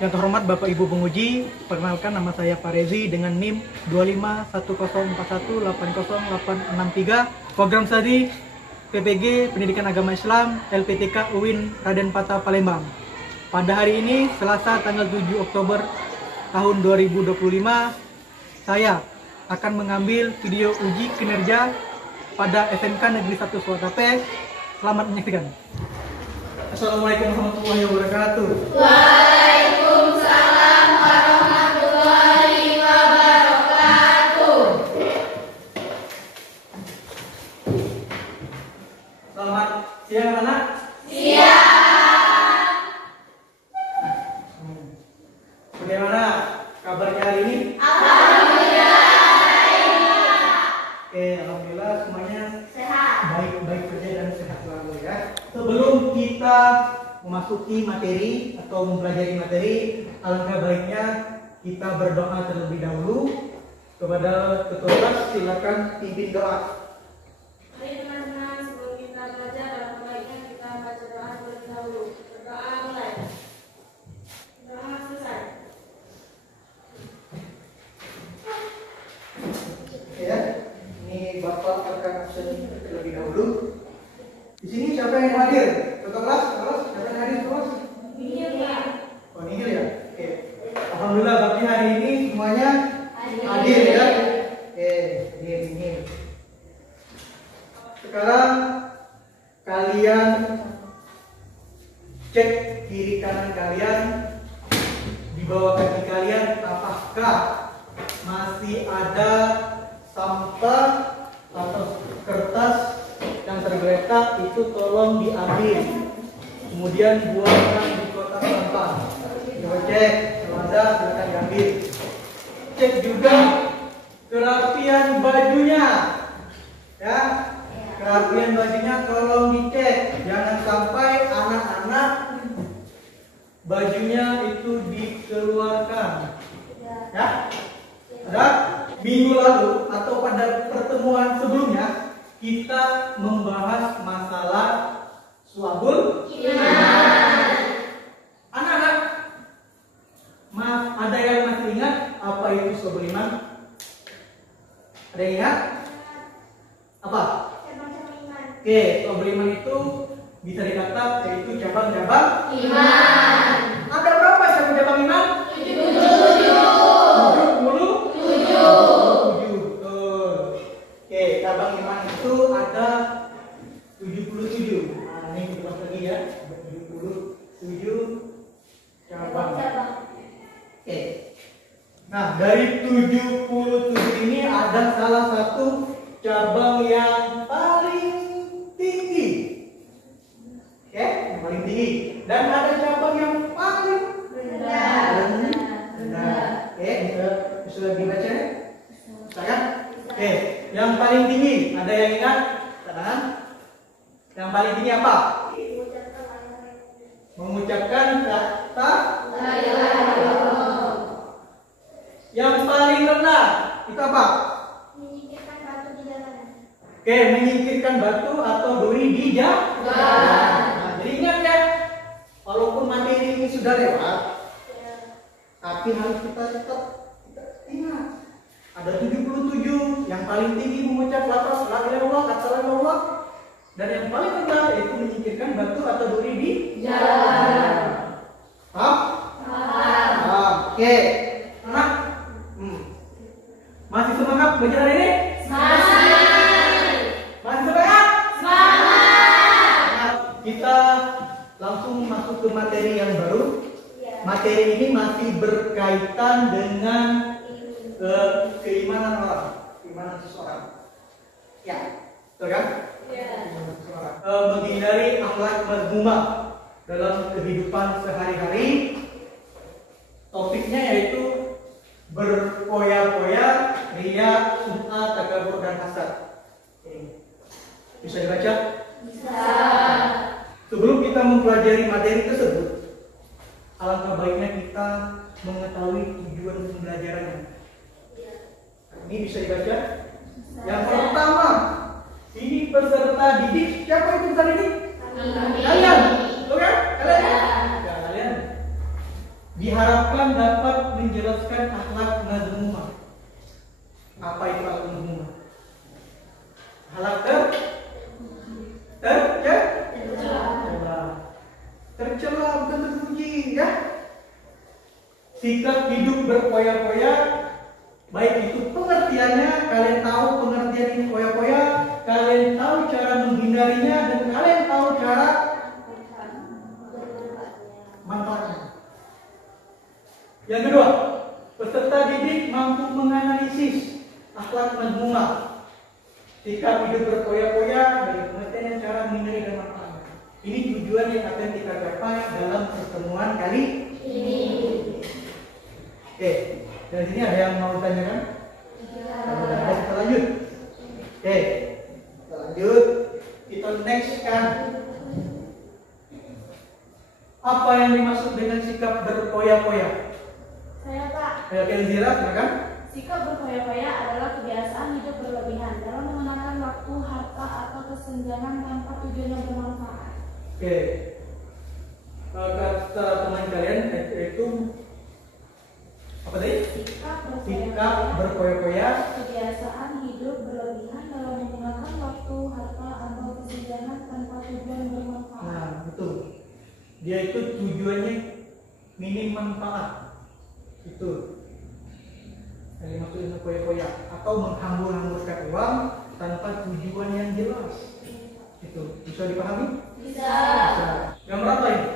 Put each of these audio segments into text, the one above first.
Yang terhormat Bapak Ibu penguji, perkenalkan nama saya Farezi dengan NIM 25104180863, program studi PPG Pendidikan Agama Islam LPTK UIN Raden Patah Palembang. Pada hari ini, Selasa tanggal 7 Oktober tahun 2025, saya akan mengambil video uji kinerja pada SMK Negeri 1 Suwatape. Selamat menyaksikan. Assalamualaikum warahmatullahi wabarakatuh. Waalaikumsalam warahmatullahi wabarakatuh. Selamat siang anak. Siang. Bagaimana kabarnya hari ini? Alhamdulillah. Alhamdulillah semuanya Sehat. baik saja dan sehat selalu ya. Sebelum kita memasuki materi atau mempelajari materi, alangkah baiknya kita berdoa terlebih dahulu. Kepada ketua kelas silakan pimpin doa. Mari teman-teman, sebelum kita belajar, alangkah baiknya kita baca doa terlebih dahulu. Berdoa mulai. Doa selesai. Ya, ini Bapak akan absen terlebih dahulu. Di sini siapa yang hadir? Ketua kelas, siapa yang hadir kelas? Nihil ya. Oh, nihil ya. Oke. Alhamdulillah berarti hari ini semuanya hadir ya. Oke, nihil. Sekarang kalian cek kiri kanan kalian, di bawah kaki kalian apakah masih ada sampah atau kertas yang tergeletak, itu tolong diambil, kemudian buangkan di kotak sampah. Coba cek, kalau ada silakan diambil. Cek juga kerapian bajunya, ya. Kerapian bajunya tolong dicek, jangan sampai anak-anak bajunya itu dikeluarkan, ya. Ada minggu lalu atau pada pertemuan sebelumnya kita membahas masalah suabul iman. Anak-anak, ada yang masih ingat apa itu suabul iman? Ada yang ingat? Apa? Oke, suabul iman itu bisa dikatakan yaitu cabang-cabang Iman. Ada berapa cabang-cabang iman? 77. Oke, cabang iman itu ada 77. Nah, ini kita bahas lagi ya. 77 cabang. Oke. Nah, dari 77 ini ada salah satu cabang yang paling tinggi. Oke, yang paling tinggi. Dan ada cabang yang paling rendah. Oke, bisa dibaca ya? Saya? Oke, yang paling tinggi, ada yang ingat? Cadangan? Yang paling tinggi apa? Mengucapkan kata La ilaha illallah. Yang paling rendah, itu apa? Menyingkirkan batu di jalanan. Oke, menyingkirkan batu atau duri di jalan. Nah, jadi ingat ya, walaupun materi ini sudah lewat, tapi harus kita tetap ingat. Ada 77, yang paling tinggi mengucap lafaz la ilaha illallah, kata la ilaha illallah, dan yang paling rendah yaitu menyingkirkan batu atau duri di Jalan. Paham? Paham. Oke. Anak, masih semangat belajar hari ini? Semangat. Masih semangat? Semangat. Nah, kita langsung masuk ke materi yang baru. Materi ini masih berkaitan dengan keimanan orang, keimanan seseorang. Ya, betul kan? Keimanan seseorang. Menghindari akhlak mazmumah dalam kehidupan sehari-hari. Topiknya yaitu berpoya-poya, riya, sum'ah, takabur, dan hasad. Bisa dibaca? Bisa. Sebelum kita mempelajari materi tersebut, alangkah baiknya kita mengetahui tujuan pembelajarannya. Ini bisa dibaca? Yang pertama, ini peserta didik. Siapa itu peserta didik? Kalian, betul kan? Kalian? Ya, kalian. diharapkan dapat menjelaskan akhlak mazmumah. Apa itu akhlak mazmumah? Akhlak tercela, bukan terpuji, ya. Sikap hidup berpoya-poya, baik itu pengertiannya, kalian tahu pengertian ini poya-poya, kalian tahu cara menghindarinya, dan kalian tahu cara manfaatnya. Yang kedua, peserta didik mampu menganalisis akhlak mazmumah. Sikap hidup berpoya-poya, dari pengertian dan cara menghindari dan manfaatnya. Ini tujuan yang akan kita capai dalam pertemuan kali ini. Oke, dari sini ada yang mau tanyakan? Kalau ada kita lanjut. Oke, kita lanjut. Kita next kan. Apa yang dimaksud dengan sikap berpoya-poya? Saya Pak. Ayo Elvira, silakan. Sikap berpoya-poya adalah kebiasaan hidup berlebihan dalam menggunakan waktu, harta, atau kesenjangan tanpa tujuan yang bermanfaat. Oke, kata teman kalian itu apa tadi? Sikap berpoya-poya, kebiasaan hidup berlebihan dalam menggunakan waktu, harta, atau kesenjangan tanpa tujuan bermanfaat. nah betul. Dia itu tujuannya minim manfaat. Itu yang dimaksud berpoya-poya, atau menghambur-hamburkan uang tanpa tujuan yang jelas. Itu bisa dipahami? Bisa. Yang berapa ini?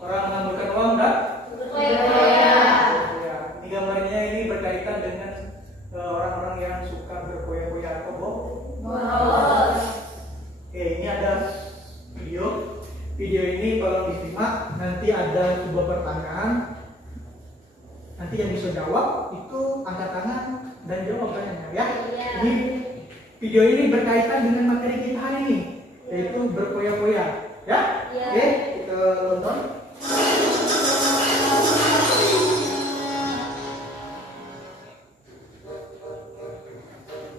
Orang mengambilkan uang dan Berpoya-poya. ya, ini gambarnya ini berkaitan dengan orang-orang yang suka berpoya-poya atau Boros. Oke, ini ada video. Video ini kalau disimak nanti ada sebuah pertanyaan. Nanti yang bisa jawab itu angkat tangan dan jawab pertanyaannya ya. Iya. Ini video ini berkaitan dengan materi kita hari ini, yaitu berpoya-poya. Ya? Iya. Oke, kita tonton.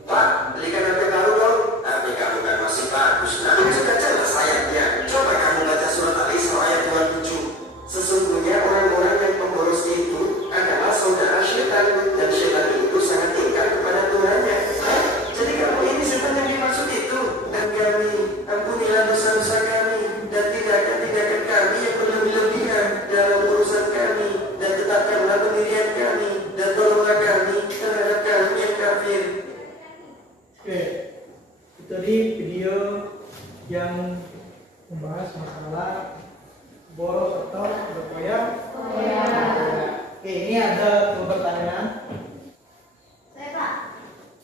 Pak, belikan HP baru dong. HP kamu kan masih bagus. Nah, sudah jelas ayatnya. Coba kamu baca surat Al-Isra ayat 27. Sesungguhnya orang-orang yang pemboros itu adalah saudara syaitan, dan syaitan itu sangat ingkar kepada Tuhannya. Jadi kamu ini setan yang dimaksud itu. Dan kami, ampunilah dosa-dosa kami, dan tindakan-tindakan kami yang berlebih-lebihan dalam urusan kami, dan tetapkanlah pendirian kami, dan tolonglah kami terhadap kami yang kafir. Oke, itu tadi video yang membahas masalah boros atau berpoya. Oke, ini ada dua pertanyaan. Saya Pak.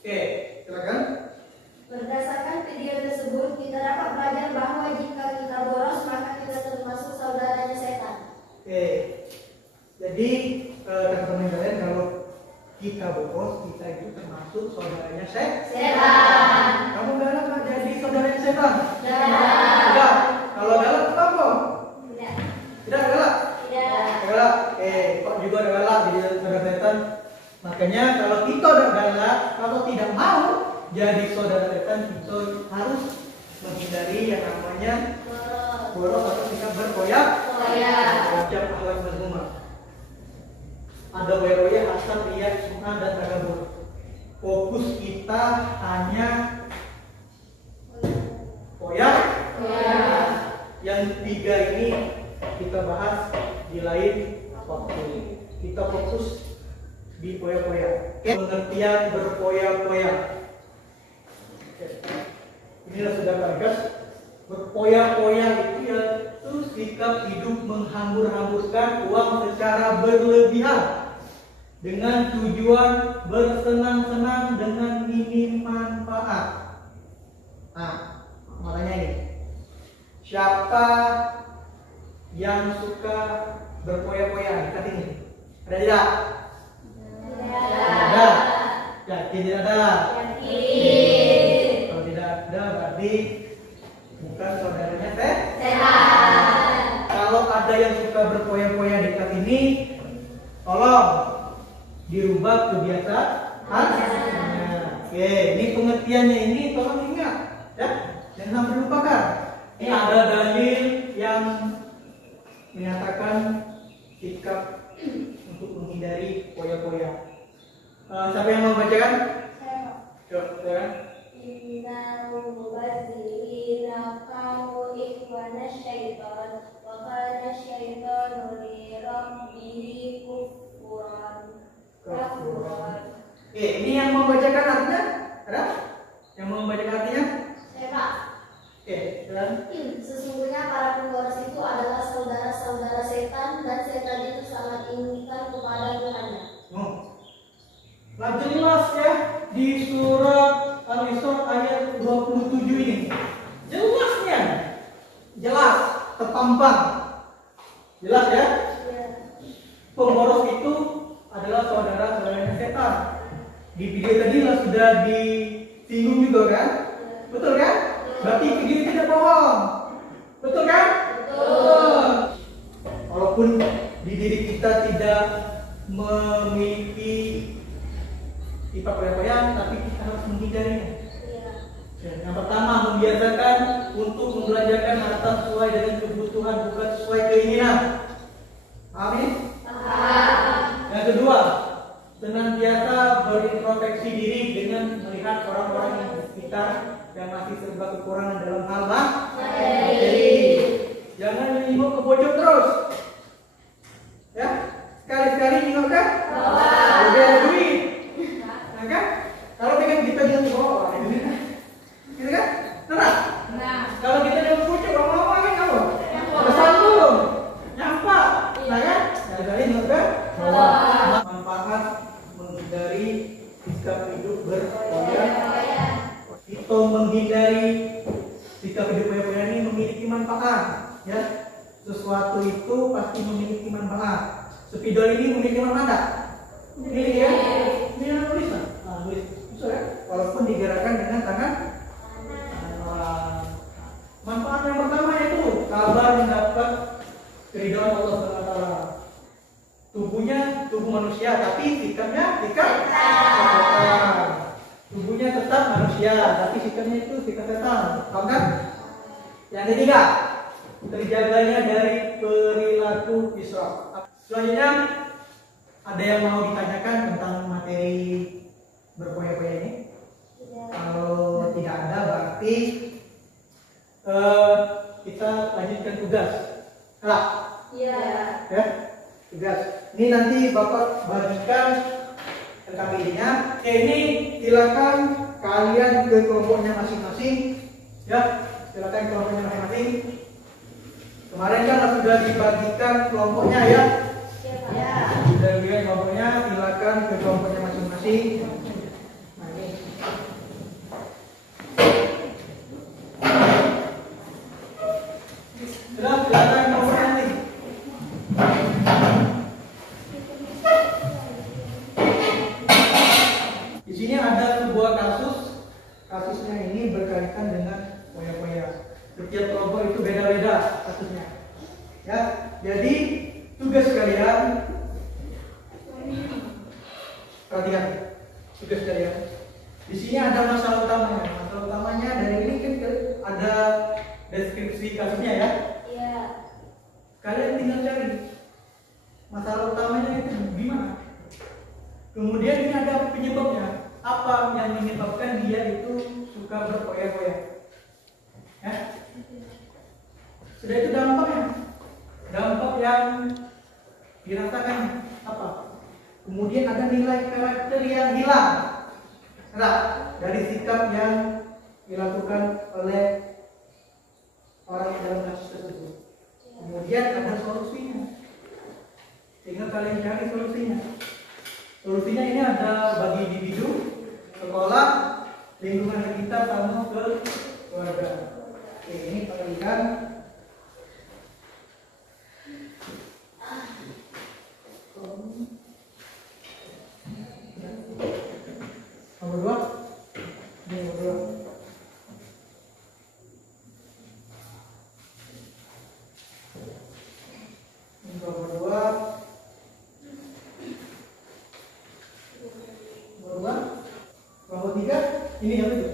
Oke, silakan. Berdasarkan video tersebut, kita dapat belajar bahwa jika kita boros, maka kita termasuk saudaranya setan. Oke, jadi kata teman kalian kalau kita boros, kita itu termasuk saudaranya Setan. Kamu galak nggak jadi saudaranya setan? Tidak. Tidak. Kalau galak apa? Tidak. Tidak galak. Tidak. Galak. Kok juga ada galak jadi saudara setan. Makanya kalau kita udah galak, kalau tidak mau jadi saudara setan, kita harus menghindari yang namanya boros atau sikap berpoya-poya. Macam akhlak mazmumah. Ada weroya, asal riya, sum'ah dan takabur. Fokus kita hanya poya. Yang tiga ini kita bahas di lain waktu. Kita fokus di poya-poya. Pengertian berpoya-poya. Inilah sudah bagus. Berpoya-poya itu yaitu sikap hidup menghambur-hamburkan uang secara berlebihan dengan tujuan bersenang-senang dengan minim manfaat. Nah, makanya ini. Siapa yang suka berpoya-poya dekat ini? Ada tidak? Ada. Yakin tidak ada? Kalau tidak ada berarti bukan saudaranya setan. Kalau ada yang suka berpoya-poya dekat ini, tolong dirubah kebiasaannya. Oke, ini pengertiannya ini tolong ingat, ya, jangan sampai lupakan. Ini ada dalil yang menyatakan sikap untuk menghindari poya-poya. Siapa yang mau bacakan? Saya Coba. Innal mubadzirina kanu ikhwana syaitan wa kana syaitanu li rabbihi kafuran. Ini yang mau bacakan artinya? Ada? Yang mau bacakan artinya? Saya Pak. Dan Sesungguhnya para pemboros itu adalah saudara-saudara setan dan setan itu sangat inginkan kepada Tuhannya. Nah, jelas ya di surat Al-Isra ayat 27 ini. Jelasnya. Jelas, terpampang. Jelas ya? Pemboros itu adalah saudara-saudaranya setan. Di video tadi sudah disinggung juga kan? Betul kan? Berarti video itu tidak bohong. Betul kan? Betul. Walaupun di diri kita tidak memiliki sifat poya-poya, tapi kita harus menghindarinya. Yang pertama, membiasakan untuk membelanjakan harta sesuai dengan kebutuhan, bukan sesuai keinginan. Amin. Yang kedua, senantiasa berintrospeksi diri dengan melihat orang-orang yang di sekitar yang masih serba kekurangan dalam hal materi. Jangan menengok ke pojok terus. Ya, sekali-sekali nengok kan? Udah ada duit. Nah kan? Kalau pengen kita jangan bawa ada duit. Gitu kan? Benar? Kalau kita nengok ke pojok, lama-lama kan kamu? Kesandung, nyampak. Nah kan? Sekali-sekali nengok ke bawah. Manfaat menghindari sikap hidup berpoya. Itu menghindari sikap hidup poya-poya ini memiliki manfaat, ya. Sesuatu itu pasti memiliki manfaat. Spidol ini memiliki manfaat. Memiliki ya? Ini yang tulisan. Tulis. Bisa ya? Walaupun digerakkan dengan tangan. Manfaat yang pertama itu kabar mendapat keridhaan Allah SWT. Tubuhnya tubuh manusia, tapi sikapnya sikap setan. Tubuhnya tetap manusia, tapi sikapnya itu sikap setan. Paham kan? Yang ketiga, terjaganya dari perilaku israf. Selanjutnya, ada yang mau ditanyakan tentang materi berpoya-poya ini? Kalau tidak ada, berarti kita lanjutkan tugas. Iya. Ya, tugas. Ini nanti Bapak bagikan rekamannya. Ini silakan kalian ke kelompoknya masing-masing. Ya, silakan ke kelompoknya masing-masing. Kemarin kan sudah dibagikan kelompoknya ya. Sudah dibagikan kelompoknya, silakan ke kelompoknya masing-masing. Nah, ini. Sudah, silakan kelompoknya nanti. Di sini ada sebuah kasus. Kasusnya ini berkaitan dengan poya-poya. Setiap kelompok itu beda-beda kasusnya. Ya, jadi tugas kalian perhatikan. Tugas kalian. Di sini ada masalah utamanya. Masalah utamanya dari ini kan ada deskripsi kasusnya ya. Iya. Kalian tinggal cari masalah utamanya itu gimana. Kemudian ini ada penyebabnya. Apa yang menyebabkan dia itu suka berpoya-poya? Ya. Sudah itu dampaknya. Dampak yang dirasakan apa? Kemudian ada nilai karakter yang hilang. Dari sikap yang dilakukan oleh orang yang dalam kasus tersebut. Kemudian ada solusinya. Tinggal kalian cari solusinya. Solusinya ini ada bagi individu, sekolah, lingkungan sekitar, sama ke keluarga. Oke, ini perhatikan. Nomor 2. Ini nomor 2. Nomor 2. Nomor 3. Ini apa itu?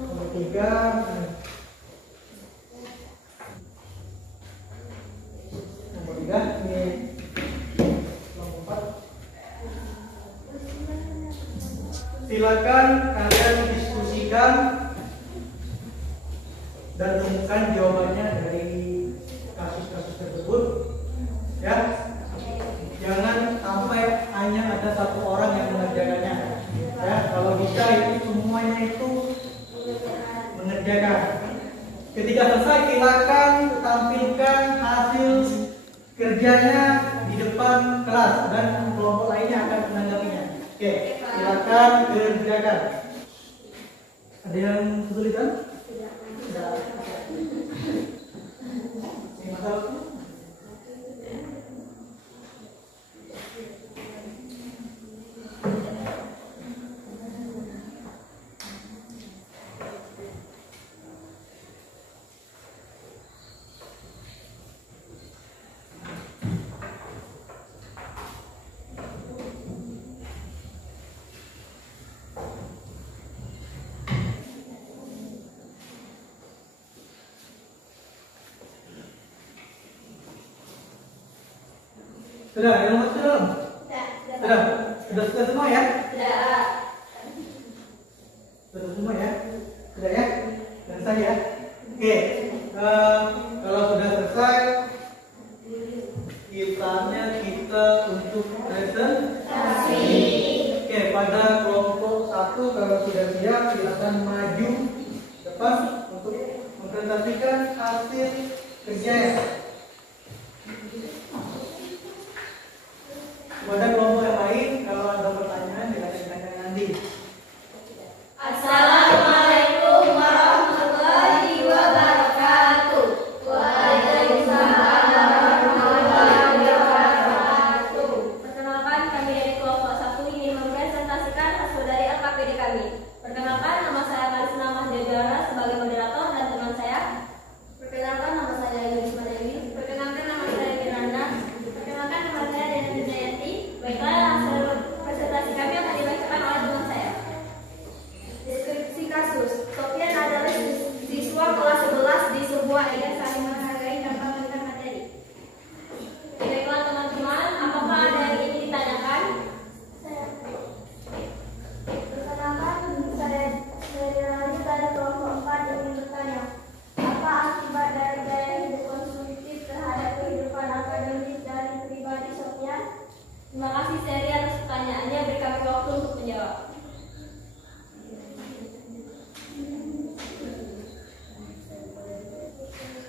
Nomor 3. silakan kalian diskusikan dan temukan jawabannya dari kasus-kasus tersebut, ya. Jangan sampai hanya ada satu orang yang mengerjakannya, ya. Kalau bisa itu semuanya itu mengerjakan. Ketika selesai silakan tampilkan hasil kerjanya di depan kelas dan kelompok lainnya akan menanggapinya. Oke, silakan kerjakan. Ada yang kesulitan? Tidak. Ini masalah. Sudah, yang nomor belum? Sudah semua ya? Sudah semua ya? Sudah ya? Selesai ya? Oke, kalau sudah selesai, kita untuk presentasi. Oke, pada kelompok 1 kalau sudah siap, silakan maju depan untuk mempresentasikan hasil kerjanya. Pada kelompok yang lain, kalau ada pertanyaan silakan nanti. Assalamualaikum warahmatullahi wabarakatuh. Waalaikumsalam warahmatullahi wabarakatuh. Perkenalkan, kami dari kelompok 1 ingin mempresentasikan hasil dari LKPD kami. Perkenalkan, nama saya Karisna Mahjajara sebagai moderator dan teman saya. Perkenalkan, nama saya Yusma Dewi. Perkenalkan, nama saya Miranda. Perkenalkan, nama saya Dena Wijayanti. Baiklah, hasil presentasi kami akan dibacakan oleh teman saya. Deskripsi kasus. Sofian adalah siswa kelas 11 di sebuah event saling menghargai tanpa melihat materi. Baiklah teman-teman, apakah ada yang ingin ditanyakan? Perkenalkan, saya lanjut dari kelompok 4 ingin bertanya, apa akibat dari gaya hidup konsumtif terhadap kehidupan akademis dari pribadi Sofian? Terima kasih Seri atas pertanyaannya. Beri kami waktu untuk menjawab.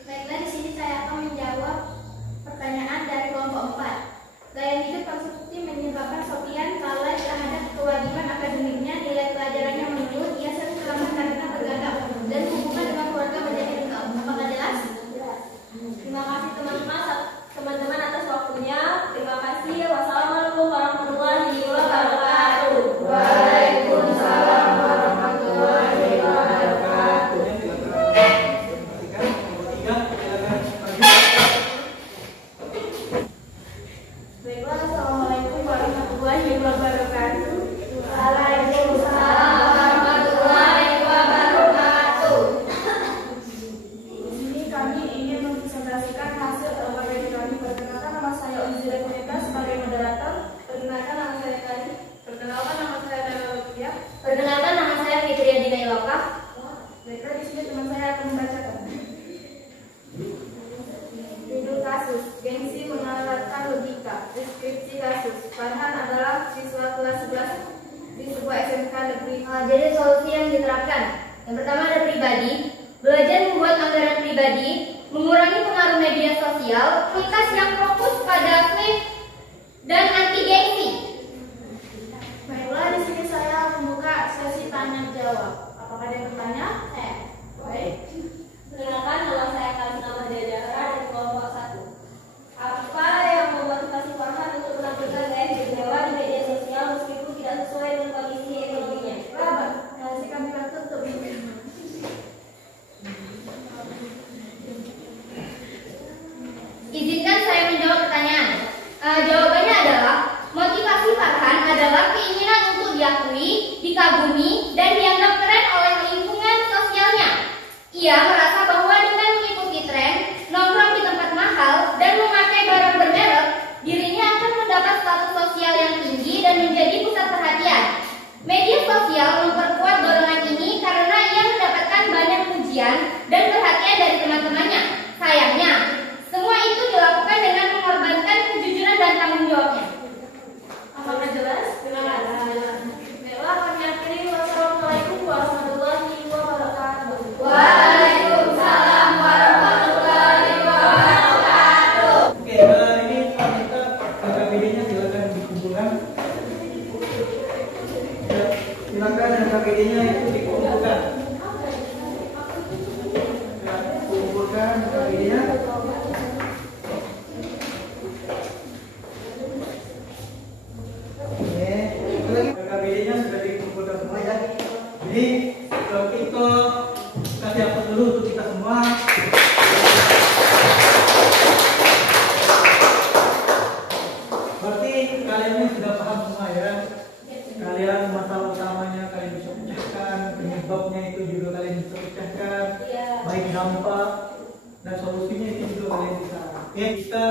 Baiklah, di sini saya akan menjawab pertanyaan dari kelompok 4. Gaya hidup konsumtif menyebabkan Sofian lalai terhadap kewajiban akademiknya, nilai pelajarannya menurun, ia sering terlambat karena bergadang, dan hubungan dengan keluarga menjadi engkau. Apakah jelas? Terima kasih teman-teman atas waktunya. Terima kasih. Wassalamualaikum warahmatullahi wabarakatuh. Waalaikumsalam warahmatullahi wabarakatuh. Baiklah, assalamualaikum warahmatullahi wabarakatuh. Waalaikumsalam warahmatullahi wabarakatuh. Di sini kami ingin mempresentasikan hasil LKPD kami. Perkenalkan, nama saya Uzira Kuneta sebagai moderator. Perkenalkan, nama saya Kali. Perkenalkan, nama saya Dara Lutfia. Perkenalkan, nama saya Fitria Dina Iloka. Baiklah, di sini teman saya akan membacakan. Judul kasus, gengsi mengalatkan logika. Deskripsi kasus, Farhan adalah siswa kelas 11 di sebuah SMK negeri. Jadi solusi yang diterapkan, yang pertama ada pribadi. Belajar membuat anggaran pribadi, mengurangi pengaruh media sosial, kelas yang fokus pada flip dan anti gengsi. Baiklah, di sini saya membuka sesi tanya jawab. Apakah ada yang bertanya? Baik. Perkenalkan, nama saya Karisna Mahjajara dari kelompok 1. Apa yang memotivasi Farhan untuk menampilkan gaya hidup mewah di media sosial meskipun tidak sesuai dengan kondisi ekonominya? Kasih kami waktu untuk berpikir. Izinkan saya menjawab pertanyaan. Jawabannya adalah motivasi Farhan adalah keinginan untuk diakui, dikagumi, dan dianggap keren oleh lingkungan sosialnya. Ia merasa bahwa dengan mengikuti tren, nongkrong di tempat mahal, dan memakai barang bermerek, dirinya akan mendapat status sosial yang tinggi dan menjadi pusat perhatian. Media sosial itu juga kalian bisa. Oke, kita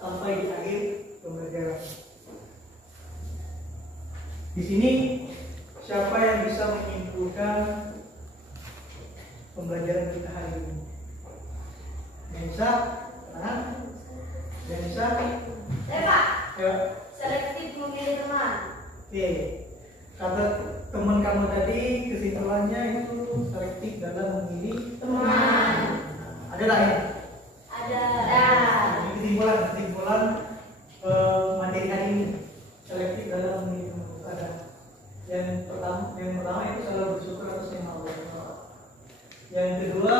sampai di akhir pembelajaran. Di sini siapa yang bisa menyimpulkan pembelajaran kita hari ini? Yang bisa? Nah, yang bisa? Saya Pak, Ya. selektif memilih teman. Oke, kata teman kamu tadi kesimpulannya itu selektif dalam memilih Teman. Ada tak ya? Ada. Ini kesimpulan materi hari ini selektif dalam memilih teman. Ada. Yang pertama itu selalu bersyukur atas nikmat Allah. Yang kedua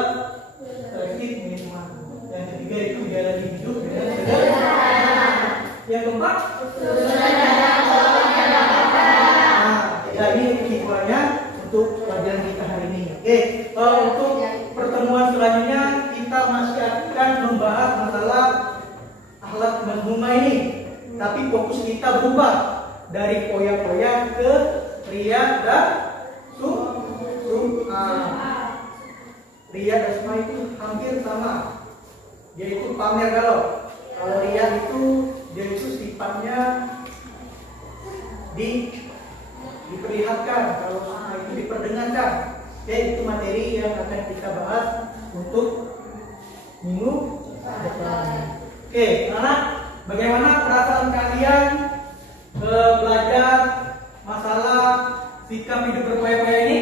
selektif memilih teman. Yang ketiga itu jalani hidup dengan sederhana. Yang keempat ini kesimpulannya untuk pelajaran kita hari ini. Oke, untuk pertemuan selanjutnya kita masih akan membahas masalah akhlak mazmumah ini. Tapi fokus kita berubah dari poya-poya ke riya dan sum'ah. Riya dan sum'ah itu hampir sama. Yaitu pamer galau. Kalau riya itu dia itu sifatnya diperlihatkan, kalau sum'ah itu diperdengarkan. Oke, itu materi yang akan kita bahas untuk minggu depan. Oke, anak, bagaimana perasaan kalian belajar masalah sikap hidup berpoya-poya ini?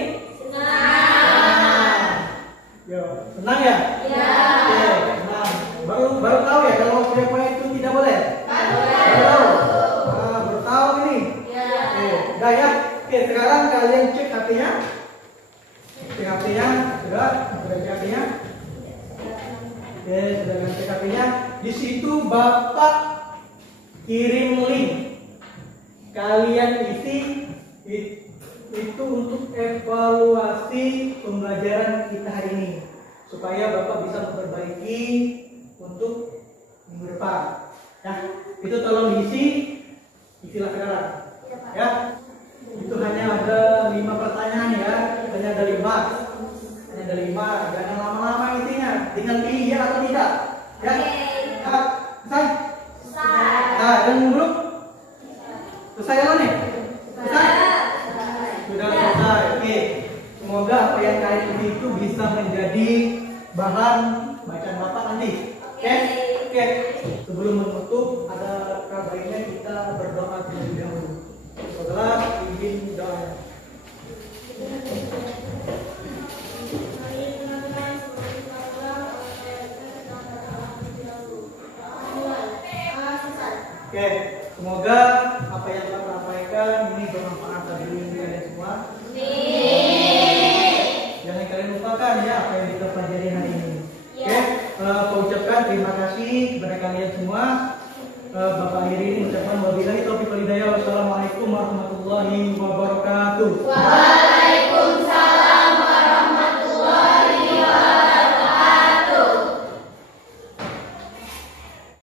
Senang. Yo, senang ya? Ya. Oke, senang. Baru tahu ya kalau poya-poya itu tidak boleh? Baru. Baru tahu ini. Ya. Oke, udah ya. Oke, sekarang kalian cek HP-nya. Cek HP-nya, sudah cek HP-nya. Oke, sudah cek HP-nya. Di situ Bapak kirim link. Kalian isi itu untuk evaluasi pembelajaran kita hari ini, supaya Bapak bisa memperbaiki untuk minggu depan. Ya, itu tolong diisi, isilah sekarang. Ya, itu hanya ada 5 pertanyaan ya, hanya ada 5. Jangan lama-lama isinya, tinggal pilih ya atau tidak. Ya, selesai. Nah, dan grup selesai ya nih? Selesai? Sudah selesai. Oke. Semoga apa yang kalian isi itu bisa menjadi bahan bacaan Bapak nanti. Oke? Oke. Sebelum menutup, ada baiknya kita berdoa terlebih dahulu. Setelah izin doa. Oke, semoga apa yang telah sampaikan ini bermanfaat bagi kalian semua. Jangan kalian lupakan ya apa yang kita pelajari hari ini. Oke, saya ucapkan terima kasih kepada kalian semua. Bapak akhiri ini mengucapkan wabillahi taufiq wal hidayah. Wassalamualaikum warahmatullahi wabarakatuh.